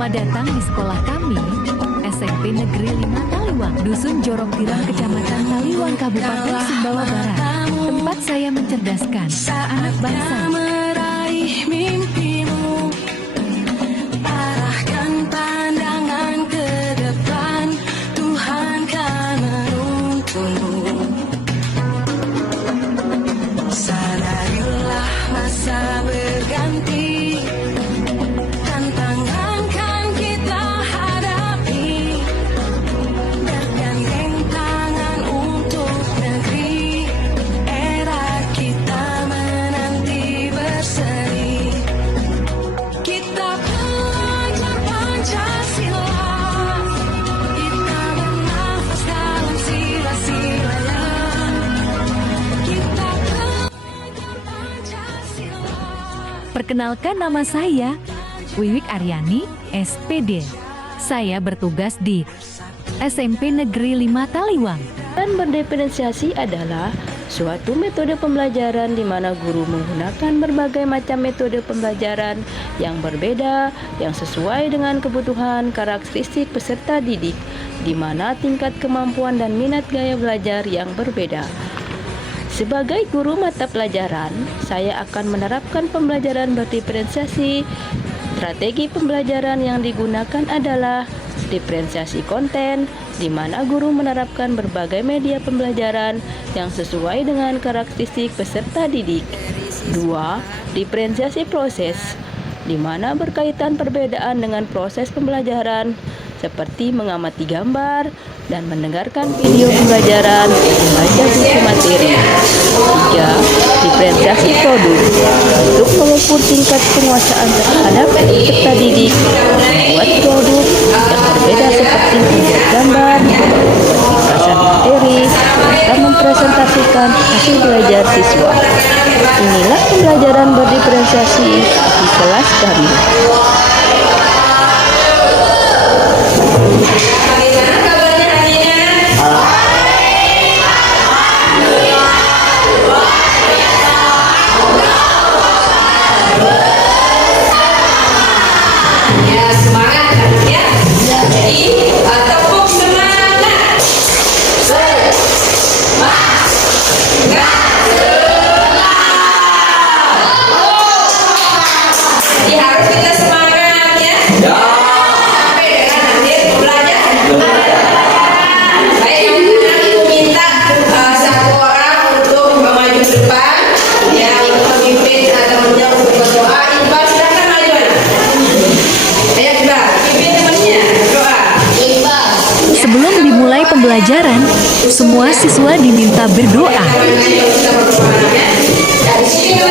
Selamat datang di sekolah kami, SMP Negeri 5 Taliwang, Dusun Jorong Tirang, Kecamatan Taliwang, Kabupaten Sumbawa Barat. Tempat saya mencerdaskan anak bangsa. Meraih mimpimu, arahkan pandangan ke depan, Tuhan kan menuntunmu. Sadarilah masa berganti, tantangan kan kita hadapi, bergandeng tangan untuk negeri, era kita menanti berseri. Kita belajar Pancasila, kita bernafas dalam sila-silanya. Kita belajar Pancasila. Perkenalkan, nama saya Wiwik Aryani, SPD. Saya bertugas di SMP Negeri 5 Taliwang. Dan berdiferensiasi adalah suatu metode pembelajaran di mana guru menggunakan berbagai macam metode pembelajaran yang berbeda yang sesuai dengan kebutuhan karakteristik peserta didik, di mana tingkat kemampuan dan minat gaya belajar yang berbeda. Sebagai guru mata pelajaran, saya akan menerapkan pembelajaran berdiferensiasi. Strategi pembelajaran yang digunakan adalah diferensiasi konten, di mana guru menerapkan berbagai media pembelajaran yang sesuai dengan karakteristik peserta didik. 2. Diferensiasi proses, di mana berkaitan perbedaan dengan proses pembelajaran, seperti mengamati gambar dan mendengarkan video pembelajaran, membaca buku materi. 3. Diferensiasi produk, untuk mengukur tingkat penguasaan terhadap peserta didik, membuat produk yang berbeda seperti membuat gambar, membuat materi, serta mempresentasikan hasil belajar siswa. Inilah pembelajaran berdiferensiasi di kelas kami. Ya, semangat ya. Jadi tepuk semangat. Jadi harus kita semangat ya. Sampai dengan nanti belajar. Baik, yang nanti minta satu orang untuk maju ke depan, yang memimpin atau menjawab berdoa. Iqbal, silakan maju. Ayo Iqbal, pimpin temannya doa. Iqbal. Sebelum dimulai pembelajaran, semua siswa diminta berdoa. Dari sini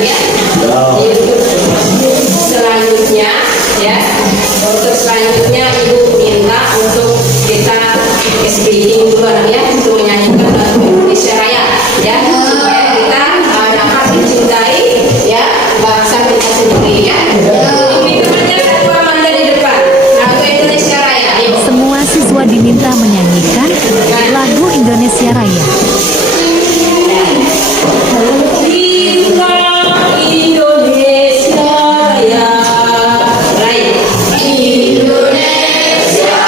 ya. Untuk selanjutnya ya, untuk selanjutnya ibu minta untuk kita speaking dulu ya, untuk menyanyikan lagu Indonesia Raya ya, supaya kita dapat mencintai ya bangsa kita sendiri ya. Ini temannya satu Amanda di depan, lagu Indonesia Raya. Ayo. Semua siswa diminta menyanyikan lagu Indonesia Raya. Cinta Indonesia Raya, Raya. Indonesia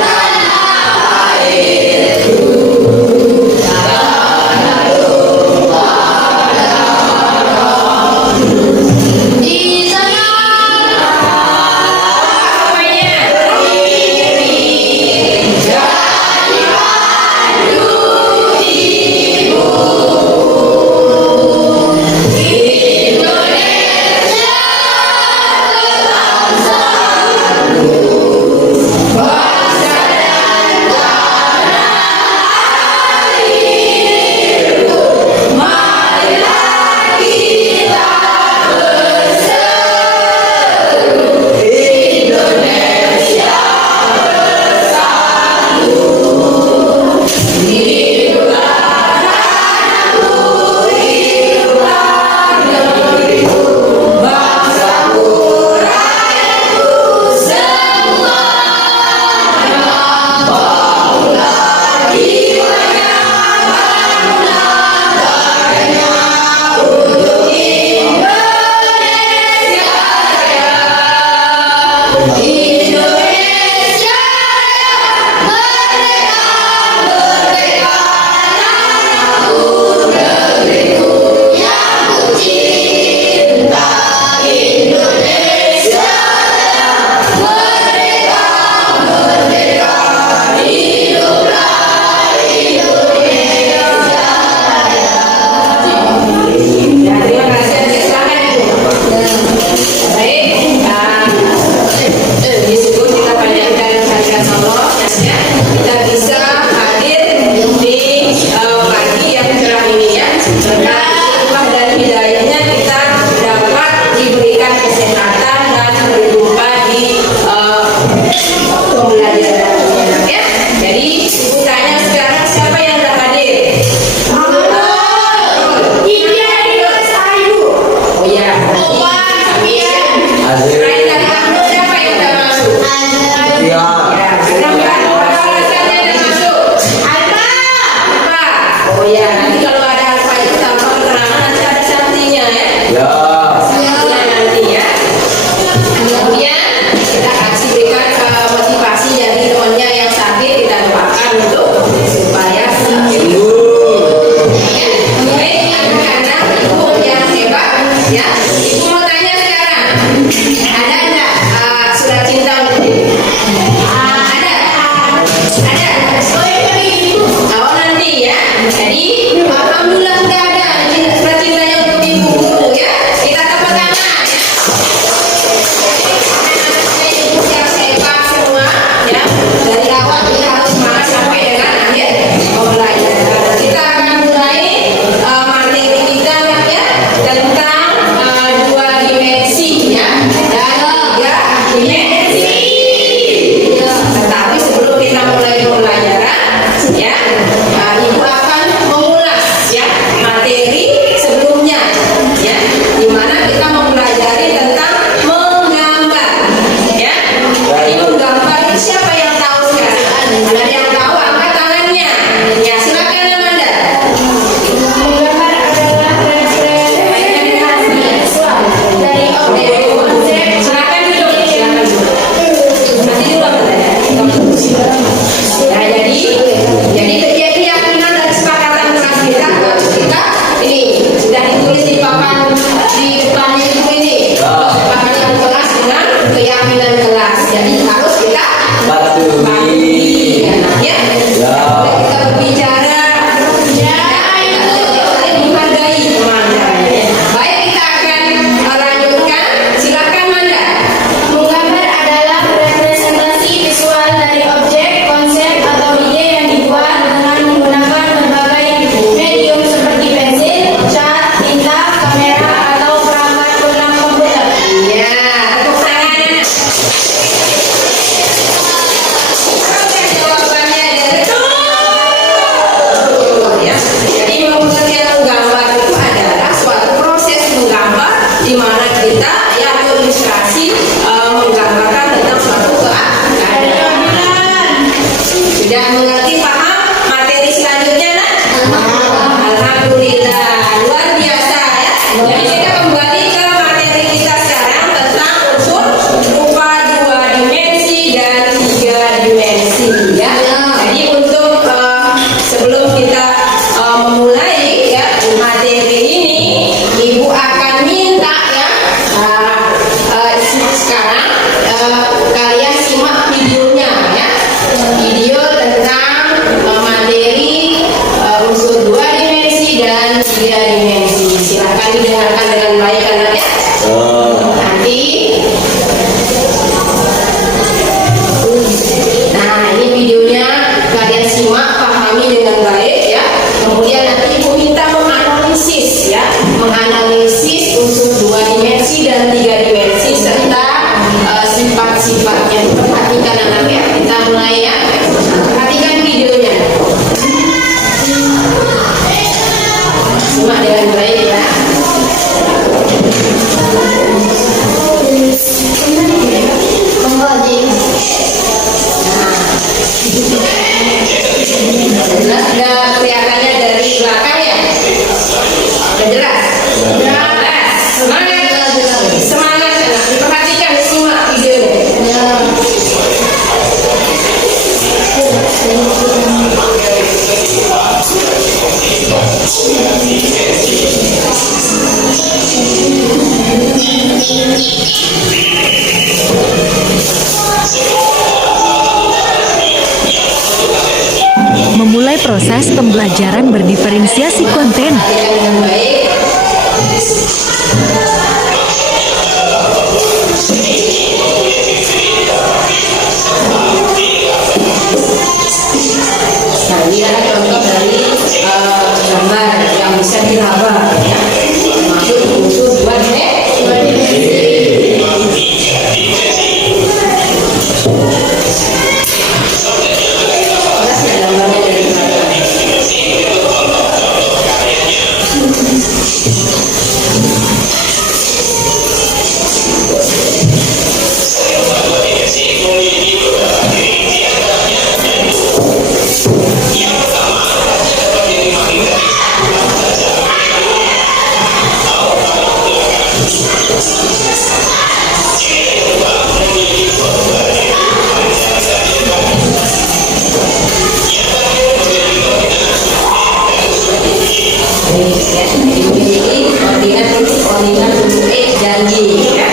tanah airku. cerita ya atau ilustrasi menggambarkan tentang suatu keadaan. Sudah mengerti, paham materi selanjutnya nak? Alhamdulillah, luar biasa ya. Jadi kita kembali ke materi kita sekarang tentang unsur rupa 2 dimensi dan 3 dimensi ya. Jadi untuk sebelum kita memulai ya materi ini, Ibu akan minta ya sekarang kalian simak videonya ya. Video tentang materi unsur 2 dimensi dan 3 dimensi. Silahkan didengarkan dengan baik anaknya. Nanti ini videonya kalian simak, pahami dengan baik ya. Kemudian nanti Ibu minta menganalisis ya, menganalisis unsur 2 dimensi dan 3 dimensi serta sifat-sifatnya. Perhatikan anaknya. Kita mulai ya. Perhatikan videonya. Simak dengan baik ya. Jelas sudah kelihatannya dari belakang ya? Sudah jelas? Jelas. Semangat. Semangat anak. Diperhatikan, simak videonya. Memulai proses pembelajaran berdiferensiasi konten. Dengan baik. Nah, ini adalah contoh dari gambar yang bisa diraba ya. Maksud unsur 2 dimensi. Gambarnya dari mana? Ini koordinat untuk X dan Y ya.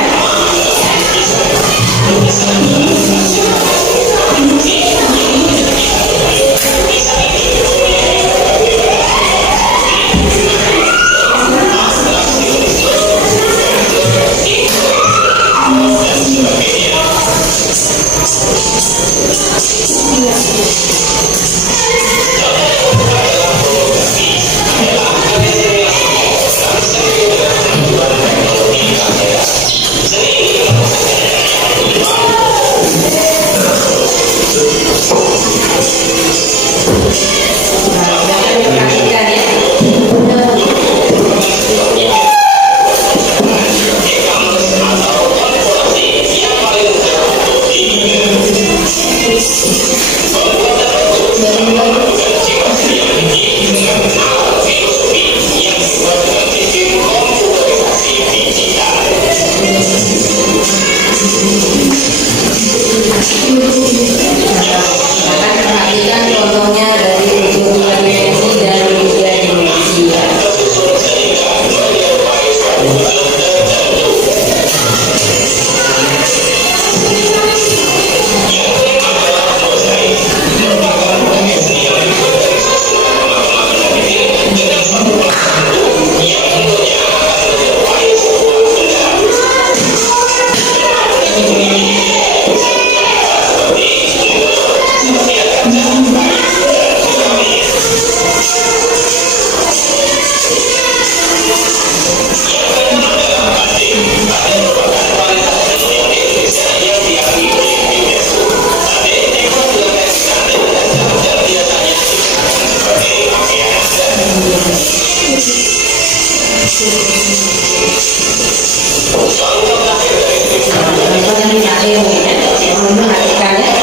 materi ya, yang memperhatikan ya.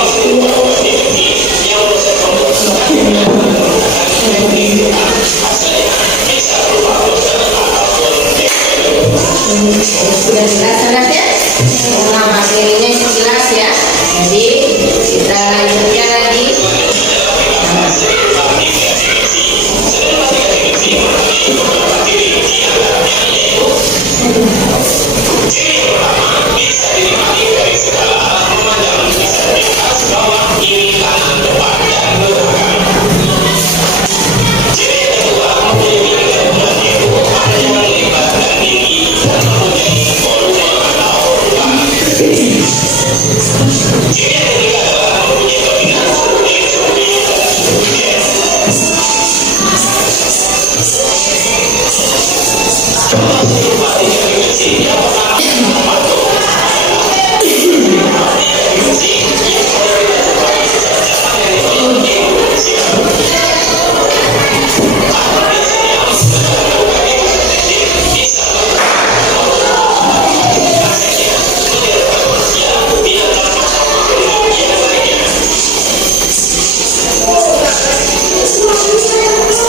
Sudah jelas anaknya? Nah, materinya itu jelas ya. Jadi kita lanjutkan lagi.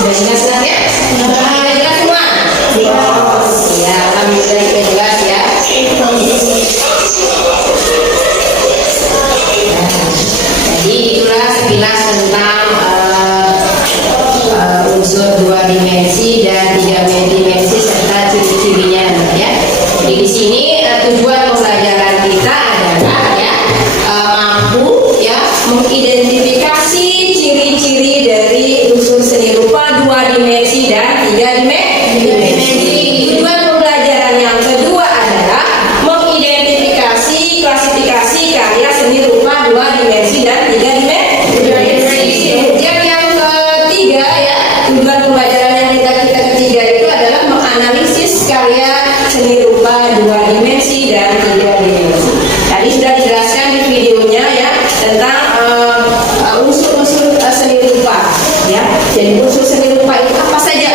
Sudah jelas ya? Sudah jelas semua? Ya, alhamdulillah sudah jelas ya. Jadi itulah sekilas tentang unsur 2 dimensi dan 3 dimensi serta ciri-cirinya ya. Jadi di sini tujuan pembelajaran kita adalah ya mampu ya mengidentifikasi ciri-ciri dari unsur seni rupa 2 dimensi dan 3 dimensi. Tujuan pembelajaran yang kedua adalah mengidentifikasi klasifikasi karya seni rupa 2 dimensi dan 3 dimensi. Kemudian yang ketiga ya, tujuan pembelajaran yang kita ketiga itu adalah menganalisis karya seni rupa 2 dimensi dan 3 dimensi. Tadi sudah dijelaskan di videonya ya tentang unsur-unsur seni rupa ya. Jadi unsur seni rupa itu apa saja?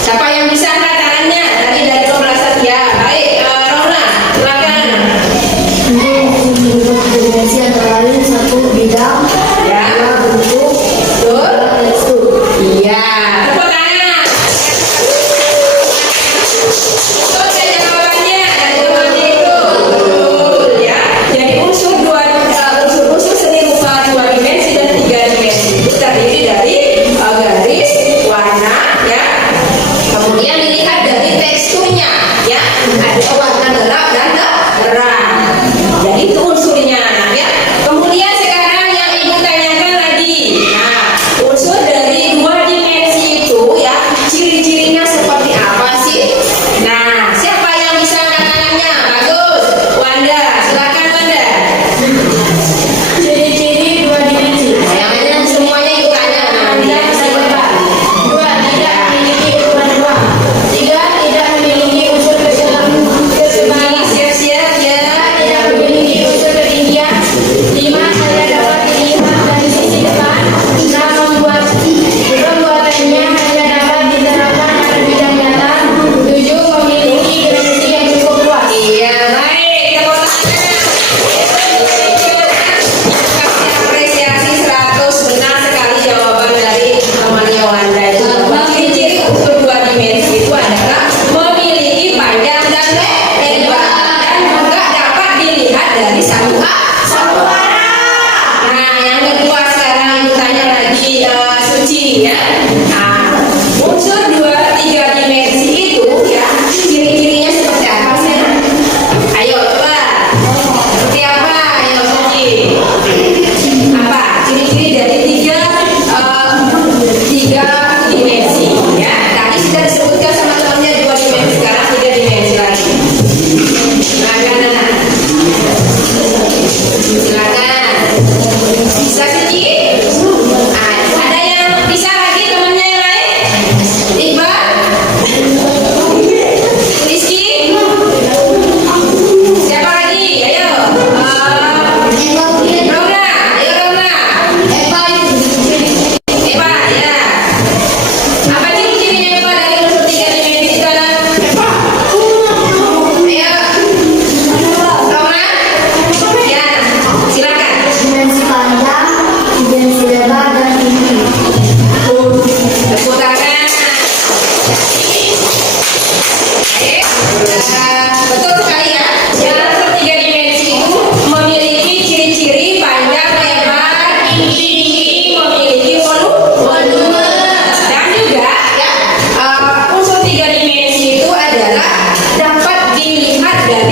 Siapa yang bisa angkat tangannya? Dari pembahasan ya. Baik, Rona, silakan. Dimensi antara lain 1 bidang, Ya, 2 bentuk, betul. 3 tekstur. Iya, tepuk tangan. Betul ya jawabannya. Jawabannya itu betul ya.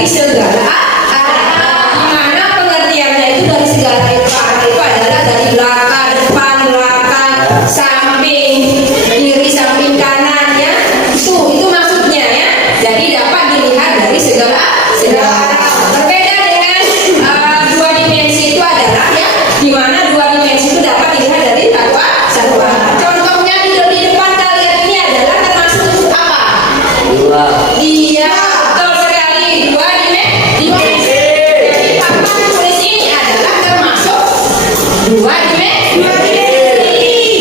segala arah. Gimana pengertiannya itu dari segala arah itu adalah dari belakang, depan, belakang, samping, kiri, samping kanan ya. Itu maksudnya ya. Jadi dapat dilihat dari segala arah. Berbeda dengan dua dimensi itu adalah ya, di mana dua dimensi itu dapat dilihat dari satu arah. Contohnya di depan kalian ini adalah termasuk apa? Iya, betul sekali. Dua dimensi. Jadi papan tulis ini adalah termasuk dua dimensi.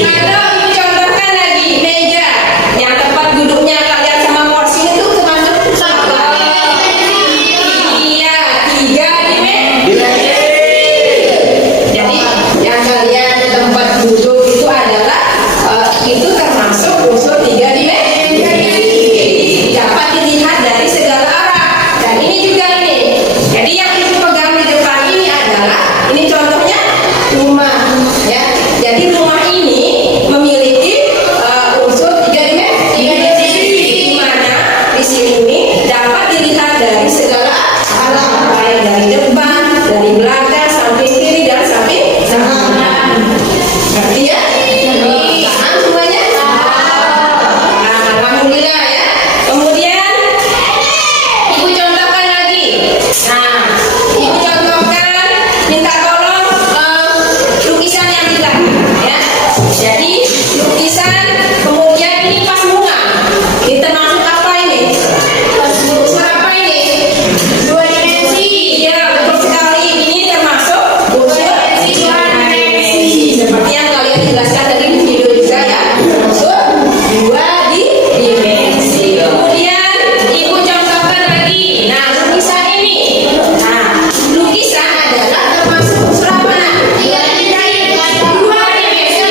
Kalau ibu contohkan lagi meja yang tempat duduknya kalian sama kursi itu termasuk apa? Iya, tiga dimensi. Jadi yang kalian tempat duduk itu adalah itu termasuk unsur tiga dimensi. Dapat dilihat dari segala arah. Dan ini juga ini. Jadi yang ibu pegang di depan ini adalah ini contohnya rumah ya. Jadi rumah ini memiliki unsur tiga dimensi. Di mana di sini dapat dilihat dari segala arah, baik dari depan, dari belakang, samping kiri dan samping kanan. Ngerti ya? Paham semuanya? Alhamdulillah ya. Kemudian ibu contohkan lagi. Nah, ibu contohkan minta tolong lukisan yang di belakang ya. Jadi lukisan kemudian ini pas bunga. Ini termasuk apa ini? Unsur apa ini? Dua dimensi. Iya, betul sekali. Ini termasuk unsur dua dimensi. Seperti yang kalian jelaskan tadi di video juga ya. Unsur dua dimensi. Kemudian ibu contohkan lagi. Nah, lukisan ini. Nah, lukisan adalah termasuk unsur apa nak? Tiga dimensi. Dua dimensi.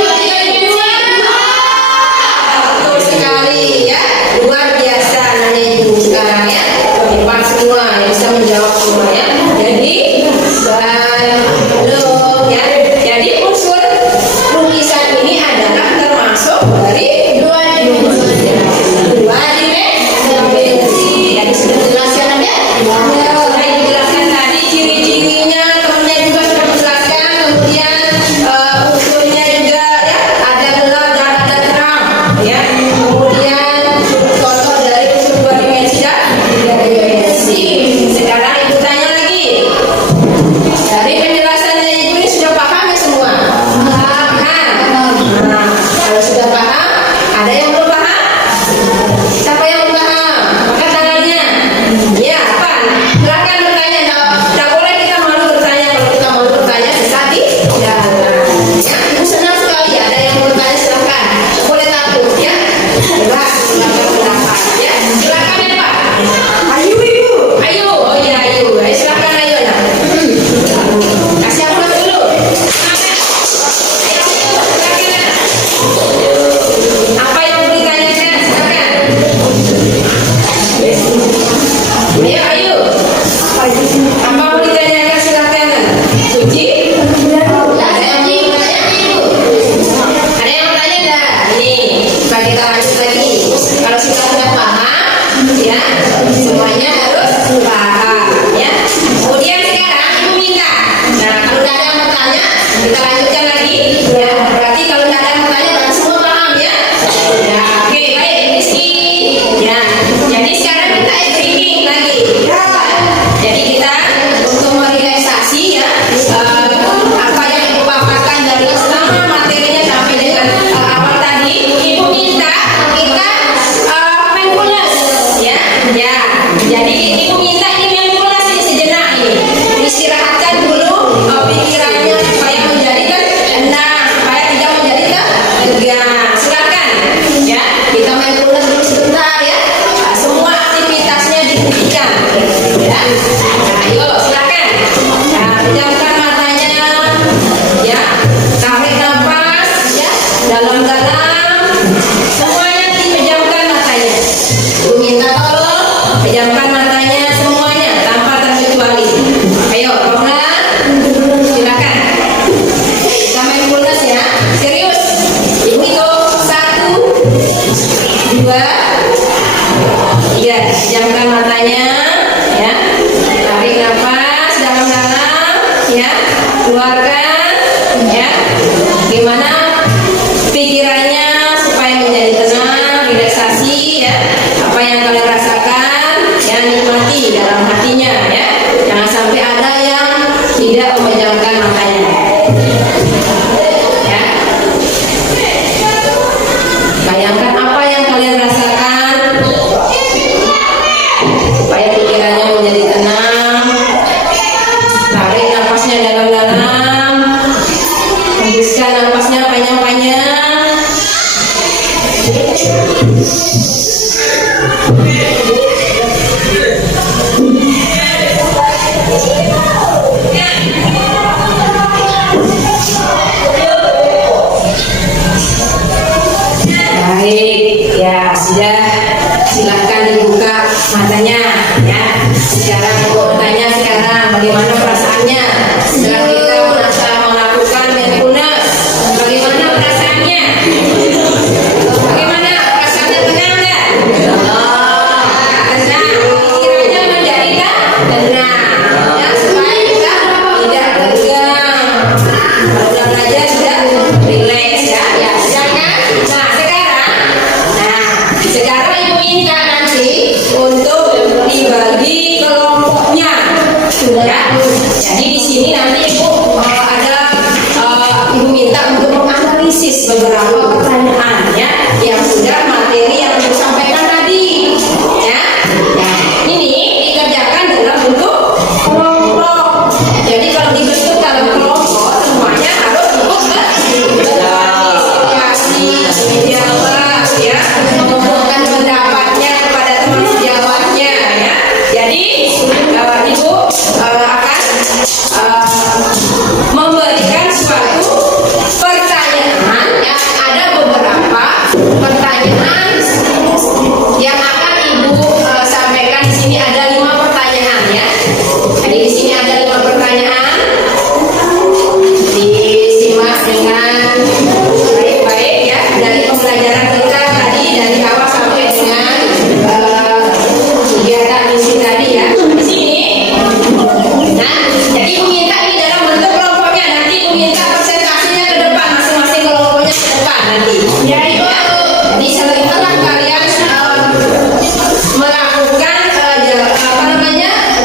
Betul sekali ya. Luar biasa nanya ibu sekarang ya. Hebat semua yang bisa menjawab semua ya. Jadi belum ya. Jadi unsur lukisan ini adalah termasuk dari dua dimensi. Dua dimensi. Jadi sudah dijelaskan ya? Ya, sudah dijelaskan tadi ciri-cirinya, kemudian juga sudah dijelaskan, kemudian unsurnya juga ya, ada gelap dan ada terang ya. Kemudian contoh dari unsur dua dimensi dan tiga dimensi. Sekarang ibu tanya lagi. Dari penjelasannya ibu ini sudah paham ya semua? Paham. Nah, kalau sudah paham, ada yang belum paham? Siapa yang belum paham? Angkat tangannya. Ya, apa? Silakan bertanya. Tidak boleh kita malu bertanya. Kalau kita malu bertanya, sesat di jalan. Ya, ibu senang sekali ya. Ada yang mau bertanya, silakan. Tidak boleh takut ya. Bebas, silakan pendapat ya. Silakan ya Pak. Ayo ibu. Ayo. Oh iya ayo. Ayo silakan ayo ya. Kasih ampun dulu. Apa yang mau ditanyakan? Silakan. Ayo, ayo. Apa mau ditanyakan? Silakan. Suci? Ada yang mau tanya ibu? Ada yang mau tanya enggak? Ini, supaya kita lanjut lagi. Kalau kita sudah paham, ya, semuanya harus paham, ya. Kemudian sekarang ibu minta. Nah, kalau tidak ada yang mau tanya, kita lanjutkan lagi. Ya, berarti kalau tidak ada yang mau tanya, berarti semua paham, ya. Ya, oke, baik, Rizky. Ya, jadi sekarang kita breaking lagi. Jadi kita untuk merelaksasi ya, apa yang ibu paparkan dari selama materinya sampai dengan awal tadi, ibu minta kita mindfulness, ya. Jadi ibu minta ini mindfulness ini sejenak ini, istirahatkan dulu pikirannya supaya menjadi tenang, supaya tidak menjadi tegang. Silakan, ya. Kita mindfulness dulu sebentar ya. Semua aktivitasnya dihentikan, ya. Ayo silakan. Nah, pejamkan matanya, ya. Tarik nafas, ya. Dalam-dalam. Semuanya dipejamkan matanya. Ibu minta tolong pejamkan matanya semuanya tanpa terkecuali. Ayo, Rohna. Silakan. Kita mindfulness ya. Serius. Ibu hitung 1, 2, 3. Pejamkan matanya, ya. dalam hatinya ya. Jangan sampai ada yang tidak memejamkan matanya. Ya. Bayangkan apa yang kalian rasakan supaya pikirannya menjadi tenang. Tarik nafasnya dalam-dalam, hembuskan nafasnya panjang-panjang. Baik, ya sudah, silakan dibuka matanya ya. Sekarang aku bertanya sekarang bagaimana perasaannya setelah kita melakukan mindfulness, bagaimana perasaannya? Bagaimana perasaannya, tenang nggak? Tenang, pikirannya menjadi tenang ya, supaya kita tidak tegang. Kalau udah belajar sudah relax ya, ya jangan. Sekarang ibu minta nanti untuk dibagi kelompoknya, ya. Jadi di sini nanti ibu ibu minta untuk menganalisis beberapa pertanyaan ya, yang sudah materi yang ibu sampaikan tadi, ya. Nah, ini dikerjakan dalam bentuk kelompok. Jadi kalau dibentuk dalam kelompok, semuanya harus ikut berpartisipasi, menjawab, ya, mengumumkan pendapatnya kepada teman sejawatnya, ya. Jadi ibu akan memberikan suatu pertanyaan, ya. Ada beberapa pertanyaan yang akan ibu sampaikan di sini. Ada 5 pertanyaan ya. Jadi di sini ada 5 pertanyaan. Disimak dengan baik-baik ya, dari pembelajaran kita tadi dari awal sampai dengan kegiatan misi tadi ya. Di sini, nah, jadi ibu minta ini dalam bentuk kelompoknya. Nanti ibu minta presentasinya ke depan, masing-masing kelompoknya ke depan nanti. Ya ibu. Jadi setelah kalian melakukan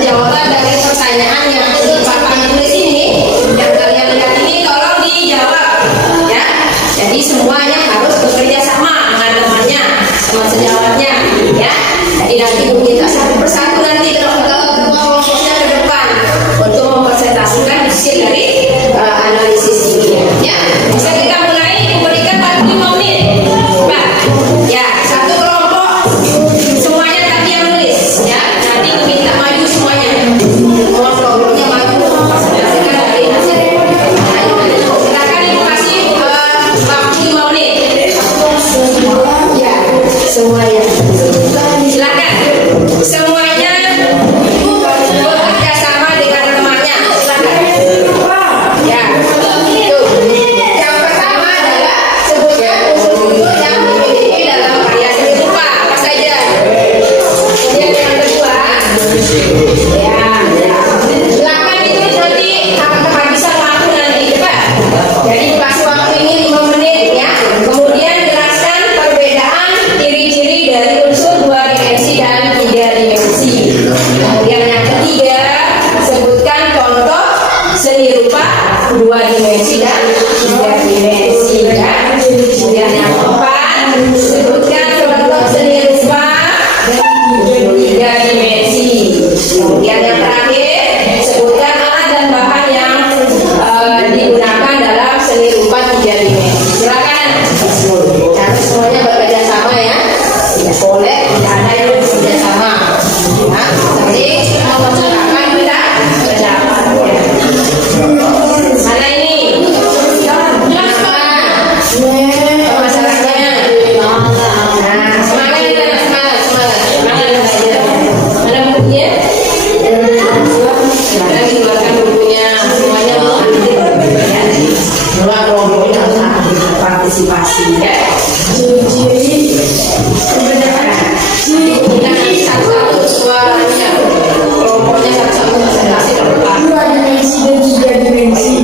jawaban dari pertanyaan yang di papan tulis ini, yang kalian lihat ini, tolong dijawab ya. Jadi semuanya harus bekerja sama dengan temannya, teman sejawatnya ya. Jadi nanti ibu minta satu persatu nanti kelompoknya ke depan untuk mempresentasikan hasil dari analisis ini ya. Bisa kita mulai, ibu berikan waktu 5 menit. Pak, ya, satu kelompok semuanya tadi yang nulis ya. Nanti ibu minta maju semuanya. Semua kelompoknya maju mempresentasikan dari hasil. Silakan ibu kasih waktu 5 menit. Ya, semuanya. Silakan. Semuanya bekerja sama dengan temannya. Silakan. Ya. Itu. Yang pertama adalah sebutkan unsur-unsur yang dimiliki dalam variasi rupa. Apa saja? Kemudian yang kedua, ya. Silakan ditulis nanti apakah bisa waktu nanti, cepat. Jadi kasih waktu ini 5 menit ya. Kemudian jelaskan perbedaan ciri-ciri dari unsur 2 dimensi dan 3 dimensi. Kemudian yang ketiga, sebutkan contoh seni rupa 2 dimensi dan 3 dimensi ya. Kemudian yang keempat, sebutkan contoh seni rupa 3 dimensi. Kemudian yang terakhir, sebutkan alat dan bahan yang digunakan dalam seni rupa 3 dimensi. Silakan. Nanti semuanya bekerja sama ya. Tidak boleh tidak ada yang bekerja sama. Nah, jadi mempersilakan kita pendapat. Mana ini? Masalahnya. Nah, semangat kita, semangat. Mana bukunya? Mana dikeluarkan bukunya? Semuanya aktif ya. Semua kelompoknya harus aktif partisipasi ya. Kita nanti satu-satu suaranya, kelompoknya satu-satu presentasi ke depan. 2 dimensi dan 3 dimensi.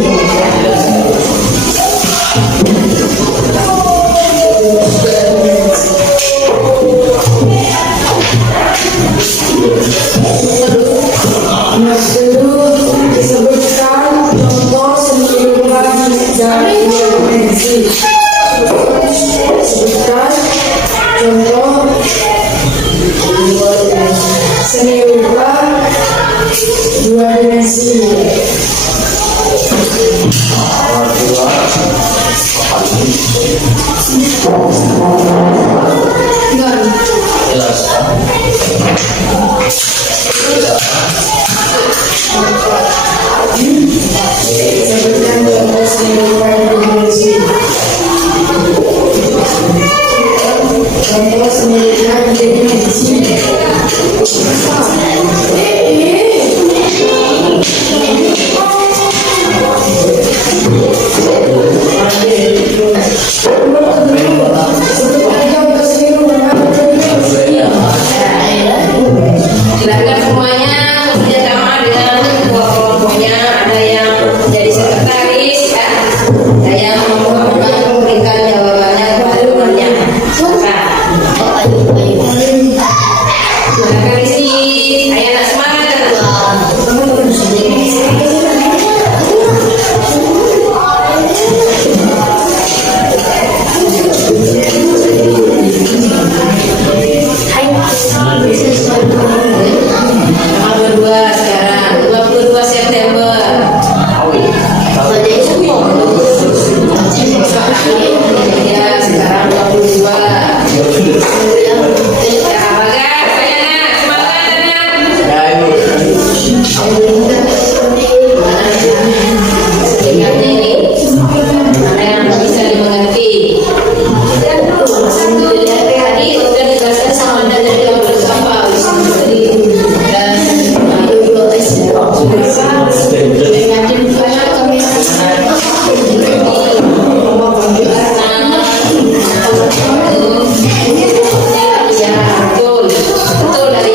Silakan semuanya bekerja sama dengan ketua kelompoknya. Ada yang jadi sekretaris, ya. Ada yang memberikan jawabannya kepada temannya. Silakan isi. Ayo anak semangat. Tanggal 22 sekarang, 22 September. Ya, sekarang 22. Ya, Bagas, ayo nak, semangat anak. Ingatnya ini, mana yang bisa dimengerti. Tadi udah dijelaskan sama Anda dari yang bersama. Dan ya, betul dari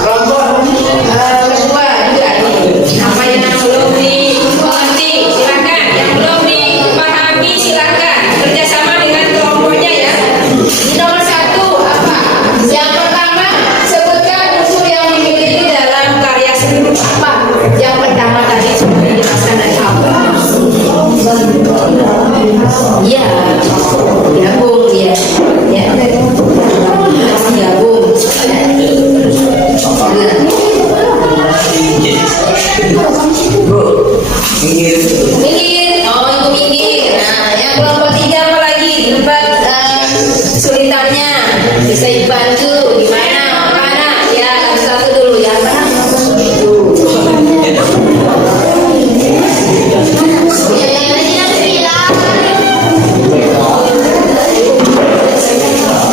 kelompok kedua juga ini. Apa yang belum dimengerti silakan, yang belum dipahami silakan kerjasama dengan kelompoknya ya. Di nomor 1 apa? Yang pertama sebutkan unsur yang dimiliki dalam karya seni apa? Yang pertama tadi sudah dijelaskan dari apa? Ya, gabung ya, ya, gabung. Minggir, oh itu minggir. Nah, yang kelompok 3 apa lagi? Tempat kesulitannya bisa dibantu. Gimana? Mana? Ya, satu dulu ya.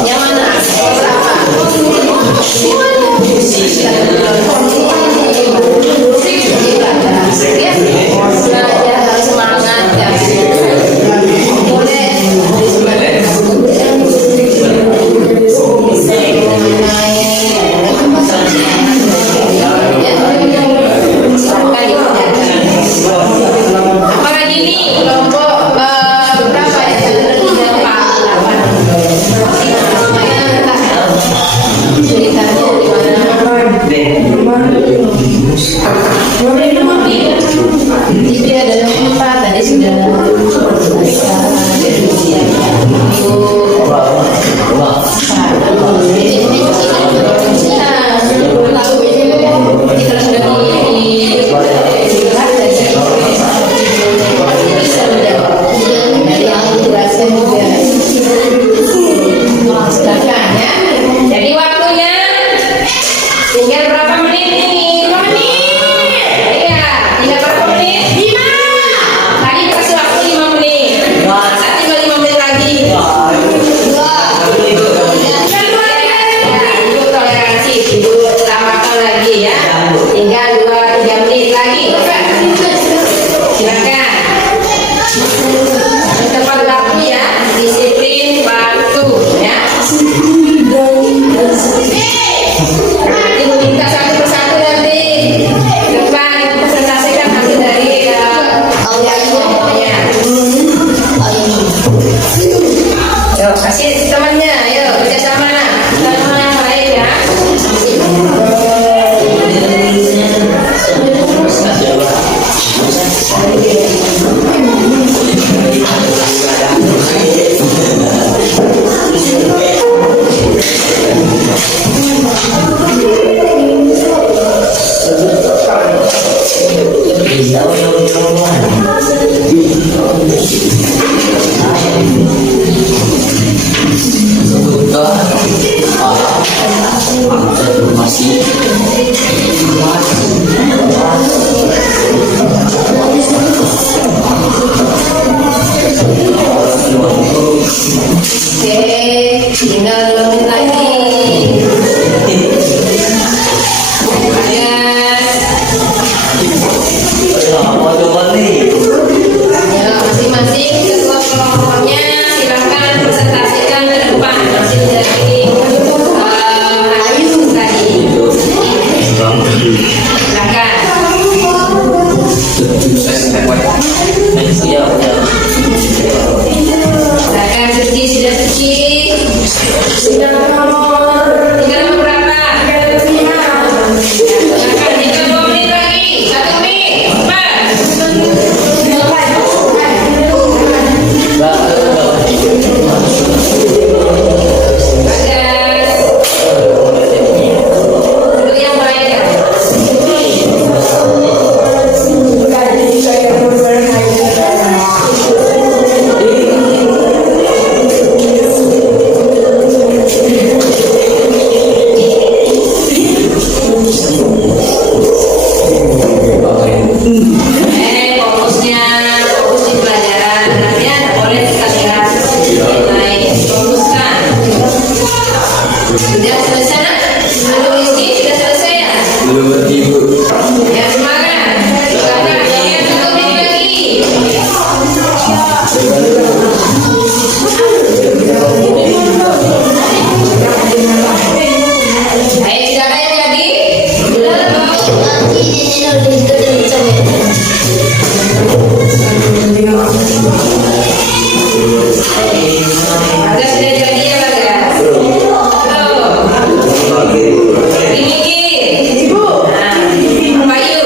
Yang mana? Belajar harus semangat ya. Boleh. Apalagi nih kelompok berapa ya? 3, 4, 8. Ceritanya di mana? Masih Oke, tinggal 2 menit lagi. apa coba nih? Ya, masing-masing ketua kelompoknya silakan presentasikan ke depan hasil dari Ayu tadi. Silakan. Silakan suci, sudah suci. Tinggal nomor berapa? Silakan tinggal 2 menit lagi. 1 menit. Cepat. Dulu yang baik ya. Fokusnya fokus di pelajaran. Nanti ada boleh kita lihat yang lain. Fokuskan. Sudah selesai nak? Aduh Rizky sudah selesai ya? Belum ibu. Ya semangat. Silakan yang 1 menit lagi. Ayo tidak ada yang jadi? Ada sudah jadi ya Bagas? Belum. Ini Ibu. Nah, Pak Yu.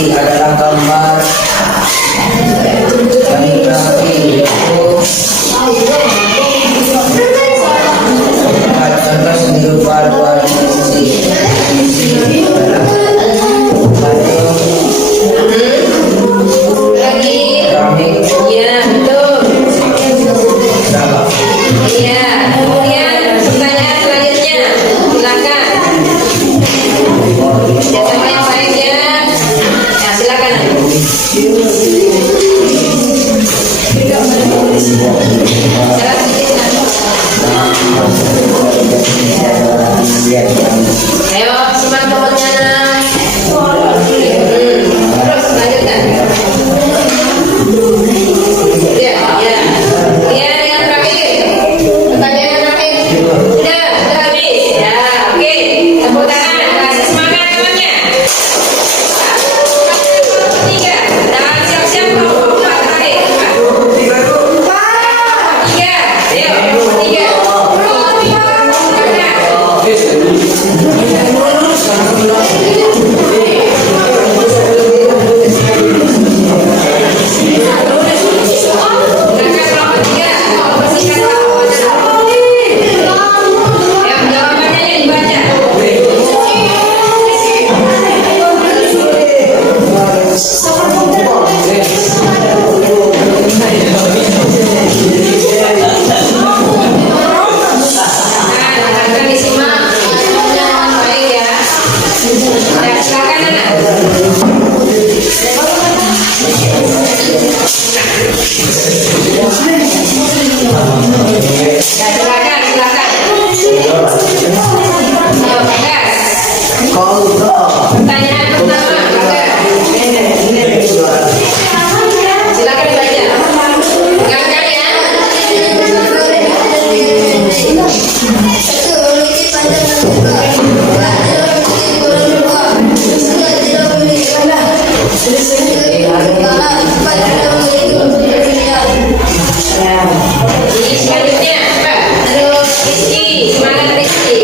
nanti adalah gambar yang terakhir contoh seni rupa dua dimensi. Lagi. Iya, betul. Iya. Kemudian pertanyaan selanjutnya, silakan. Kerjasama yang baik ya. Nah, silakan. Ayo, semangat temannya. Terus lanjutkan. Ya, ya. Kemudian yang terakhir. Pertanyaan yang terakhir. Sudah habis. Ya, oke. Tepuk tangan. Kasih semangat temannya. Tiga. Dan siap-siap kelompok terakhir. Tiga. Ayo, tiga. Pertanyaan pertama, silakan dibaca. Dengarkan ya. Ini selanjutnya apa? Terus Rizky, semangat Rizky.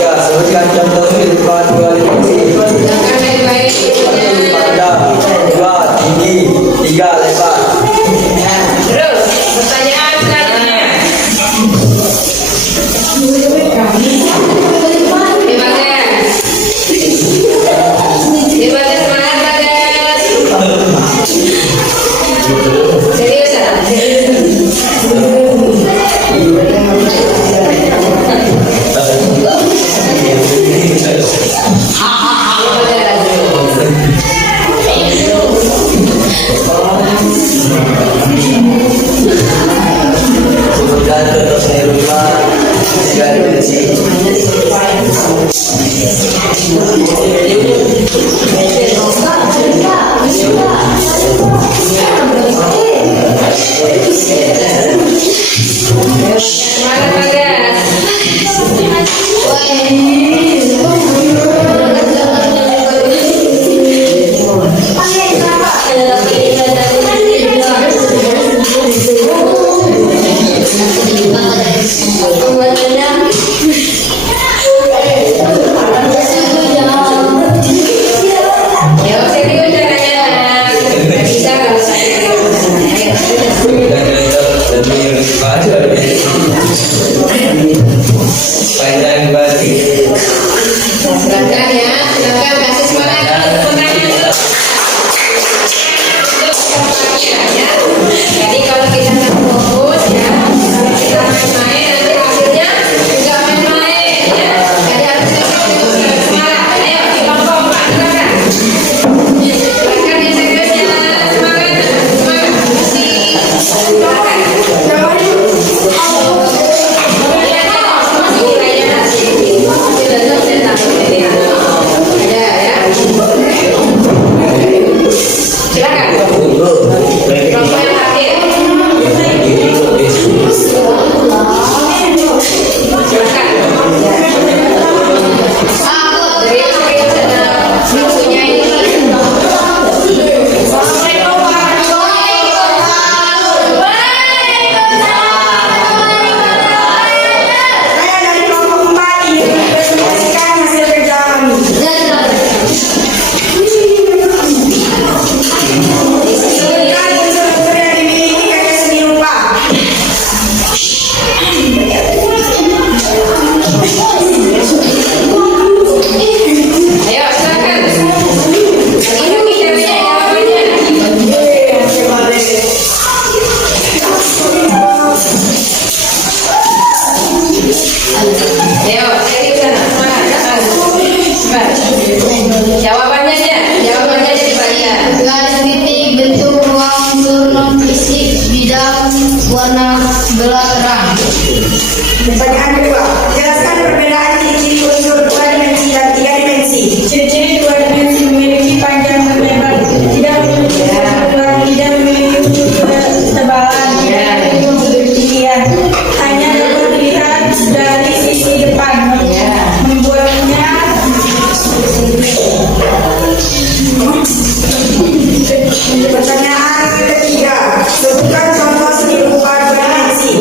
Ya, sebutkan contoh seni rupa dua dimensi. Dengarkan baik-baik. Pandang, dua tinggi, tiga lebar. Terus pertanyaan selanjutnya. Dibaca semangat Bagas. Serius ya? Sebutkan contoh seni rupa tiga dimensi. Semangat Bagas. Ya, serius jangan. Nggak bisa kalau saya. Panjang balik. Silakan ya, silakan kasih semangat teman-teman. Ya. Jadi kalau kita nggak fokus ya, kalau kita main-main nanti hasilnya juga main-main ya. Jadi harus semangat. Ayo kita kompak, silakan. Silakan yang seriusnya semangat, semangat. Silakan. berwarna gelap terang. Pertanyaan kedua, jelaskan perbedaan ciri-ciri unsur 2 dimensi dan 3 dimensi. Ciri-ciri 2 dimensi memiliki panjang dan lebar, tidak memiliki ukuran, tidak memiliki unsur ketebalan, tidak memiliki unsur ketinggian, hanya dapat dilihat dari sisi depan. Membuatnya Pertanyaan ketiga, sebutkan contoh seni rupa 2 dimensi.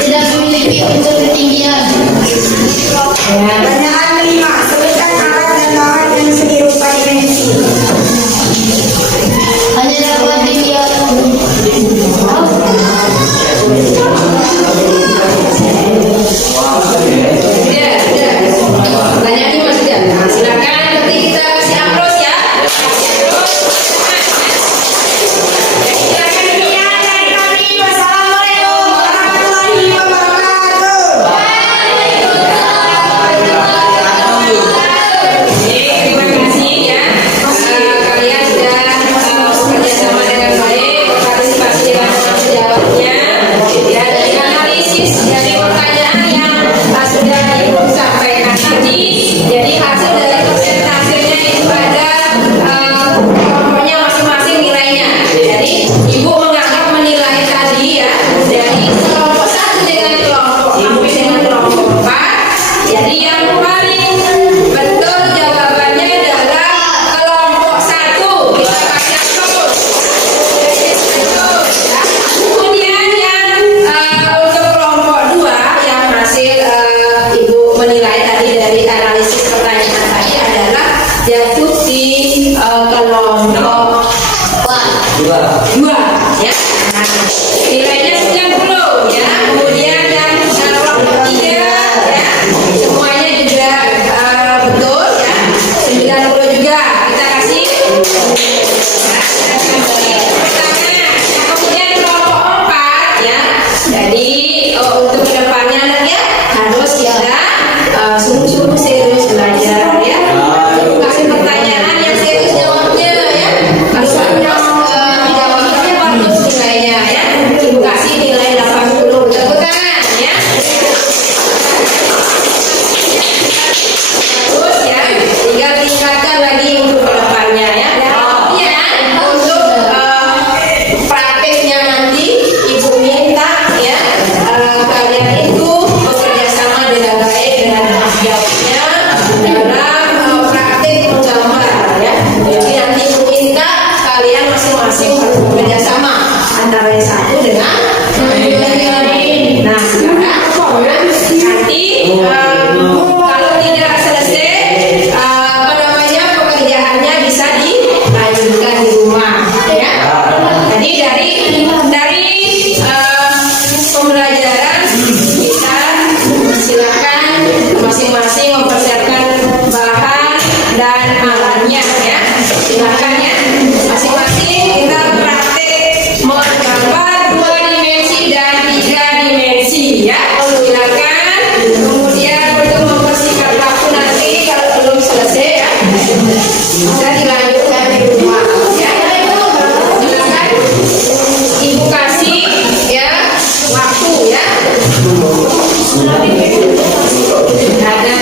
tidak memiliki unsur ketinggian. Pertanyaan kelima, sebutkan alat dan bahan yang seni rupa dimensi. Hanya dapat dilihat Pertanyaan 5 sudah. Nah, silakan nanti kita kasih aplaus ya. Silakan dilihat dari kami. Wassalamualaikum warahmatullahi wabarakatuh. Terima kasih ya. Kalian sudah bekerja sama dengan baik, berpartisipasi dalam menjawabnya. Ya, dari analisis dari pertanyaan yang sudah Ibu sampaikan tadi. Jadi hasil dari presentasinya itu ada kelompoknya masing-masing nilainya. Jadi Ibu menganggap menilai tadi ya dari kelompok 1 dengan kelompok sampai dengan kelompok 4. Jadi yang paling betul jawabannya adalah kelompok 1. Kita kasih aplaus. Betul, ya. Kemudian yang untuk kelompok 2 yang hasil Ibu menilai tadi dari analisis pertanyaan tadi adalah jatuh di kelompok 2 ya. Nah, nilainya 90 ya. Kemudian yang kelompok 3 ya, semuanya juga betul ya. 90 juga. Kita kasih kemudian kelompok 4 ya. Jadi untuk kedepannya anak ya harus kita sungguh-sungguh serius belajar ya. Kasih pertanyaan yang serius jawabnya ya. Kalau jawabnya bagus nilainya ya. Ibu kasih nilai 80. Tepuk tangan ya. Terus ya, tinggal tingkatkan lagi untuk kedepannya ya. Kemudian untuk prakteknya nanti Ibu minta ya kalian itu bekerja sama dengan baik dengan jawabnya dalam praktek menggambar ya. Jadi nanti Ibu minta kalian masing-masing harus bekerja sama antara yang satu dengan yang lain. Nah sekarang nanti kalau tidak selesai pekerjaannya bisa dilanjutkan di rumah ya. Jadi dari pembelajaran kita silakan masing-masing mempersiapkan bahan dan alatnya ya. Silakan ya masing-masing kita praktek menggambar 2 dimensi dan 3 dimensi ya. Silakan kemudian untuk mempersingkat waktu nanti kalau belum selesai ya bisa dilanjutkan di rumah ya. Silakan Ibu kasih ya waktu ya. Ada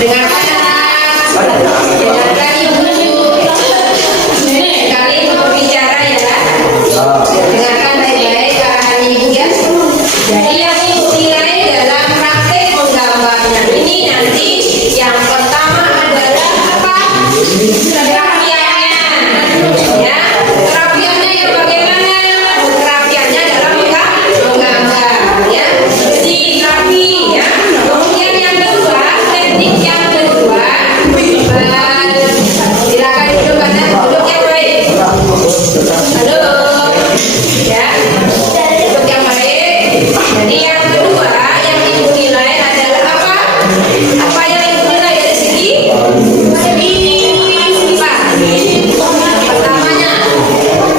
Dengarkan ibu. Sekali berbicara ya. Dengarkan baik-baik arahan ibu ya. Jadi yang ibu nilai dalam praktek menggambarnya ini nanti yang pertama adalah apa? Kerapiannya. Ya, kerapiannya yang bagaimana? Kerapiannya dalam menggambar ya. Jadi rapi ya. Kemudian yang kedua, teknik yang kedua, silakan duduk pada duduk yang baik. Halo, ya, duduk yang baik. Jadi yang kedua yang ibu nilai adalah apa? Apa yang ibu nilai dari segi sifat. Yang pertamanya,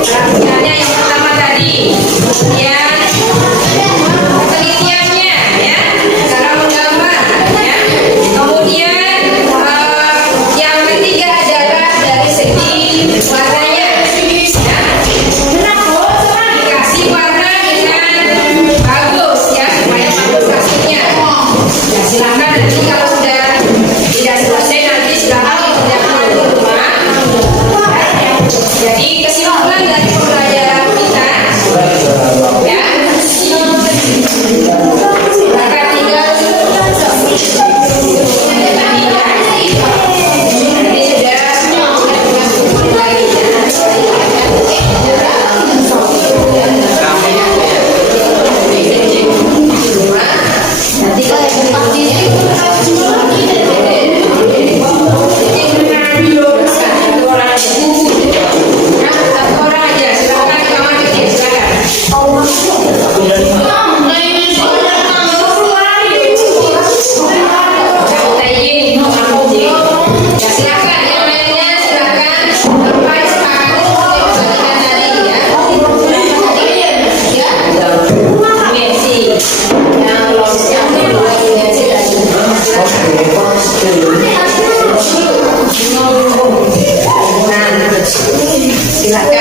kerapiannya yang pertama tadi. Kemudian penelitiannya ya, cara menggambar ya. Kemudian yang ketiga adalah dari segi warnanya ya. Dikasih warna dengan bagus ya, supaya bagus hasilnya. Ya silakan nanti kalau sudah tidak selesai nanti silakan dikerjakan di rumah. Ya. Jadi kesimpulan dari pembelajaran kita ya, silakan tinggal nanti sudah lagi nanti orang aja silakan di kamar kecil silakan. Ya silakan yang lainnya silakan sampai sepakat dengan tadi ya. Messi yang losnya lagi Messi tadi. Nah, silakan.